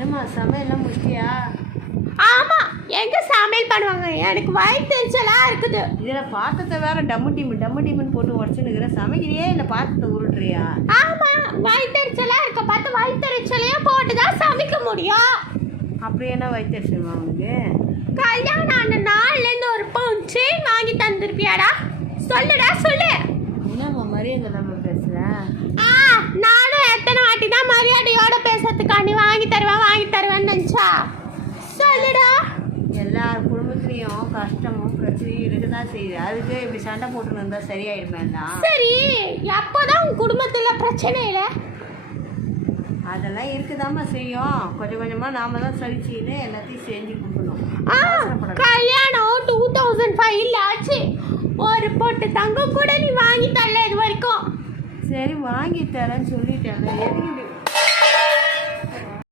ஏம்மா சமையல்லாம் முடிச்சிட்டியா? ஆமாம், எங்கே சமையல் பண்ணுவாங்க? எனக்கு வயிற்றுச்சலாக இருக்குது. இதில் பாத்திரத்தை வேற டம்மு டிம்முன்னு போட்டு உடச்சுன்னுக்கிற. சமைக்கிறியா இல்லை பாத்திரத்தை உருட்டுறியா? ஆமாம், வயிற்றுச்சலாக இருக்க பார்த்து வயிற்றுச்சலையும் போட்டு தான் சமைக்க முடியும். அப்படி என்ன வயிற்றுமா உனக்கு? கல்யாணம் ஆன நாள்லேருந்து ஒரு பவுன் செயின் வாங்கி தந்துருப்பியாடா? சொல்லுடா சொல்லு. என்னம்மா மரியாதை நம்ம பேசுகிறேன்? நானும் எத்தனை வாட்டி தான் மரியாதையோட பேசுறதுக்காண்டி வாங்கி தருவேன்னு நினச்சா? சொல்லுடா. எல்லார் குடும்பத்துலேயும் கஷ்டமும் பிரச்சனையும் இருக்குதான் செய்யுது. அதுக்கு இப்படி சண்டை போட்டுன்னு இருந்தால் சரியாயிடுமேன்னா? சரி, எப்போதான் உன் குடும்பத்தில் பிரச்சனை இல்லை? அதெல்லாம் இருக்குதாம்மா செய்யும். கொஞ்சம் கொஞ்சமாக நாம தான் சலிச்சின்னு எல்லாத்தையும் செஞ்சு கொடுக்கணும். கல்யாணம் 2005 ஆச்சு. ஒரு பொட்டு தங்கம் கூட நீ வாங்கி தரல இது வரைக்கும். சரி வாங்கி தரேன்னு சொல்லிட்டேன். எதுக்கு